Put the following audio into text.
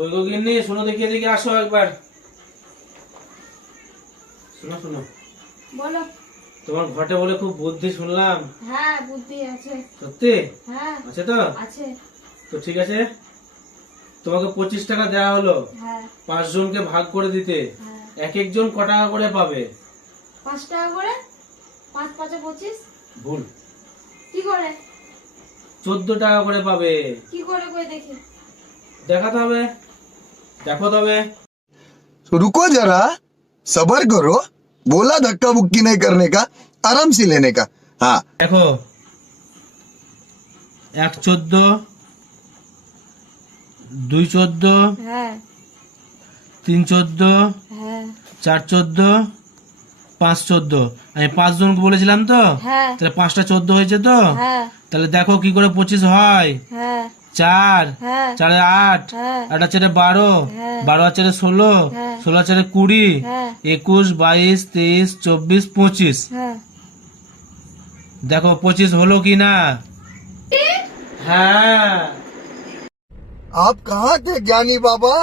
কই গো গিন্নি, শোনো দেখি, এদিকে আসো একবার। শোনো শোনো, বলো। তোমার ঘটে বলে খুব বুদ্ধি শুনলাম। হ্যাঁ, বুদ্ধি আছে। সত্যি? হ্যাঁ আছে তো? আছে। তো ঠিক আছে, তোমাকে 25 টাকা দেওয়া হলো হ্যাঁ 5 জনকে ভাগ করে দিতে। হ্যাঁ। এক একজন ক টাকা করে পাবে? 5 টাকা করে। 5 5 25। ভুল, কি করে? 14 টাকা করে পাবে। কি করে কই দেখি। দেখাতে হবে, দেখো তবে। तो रुको जरा, सबर करो। बोला धक्का मुक्की नहीं करने का, आराम से लेने का। हाँ দেখো, 1 14, 2 14, হ্যাঁ 3 14, হ্যাঁ 4 14, 5 14। আমি 5 জনকে বলেছিলাম তো, হ্যাঁ তাহলে 5টা 14 হয়েছে তো। হ্যাঁ তাহলে দেখো কি করে 25 হয়। হ্যাঁ 4 হ্যাঁ 4 8, হ্যাঁ 8 4 12, হ্যাঁ 12 4 16, হ্যাঁ 16 4 20, হ্যাঁ 21 22 23 24 25। হ্যাঁ। দেখো 25 হলো কি না। হ্যাঁ, आप कहाँ थे ज्ञानी बाबा?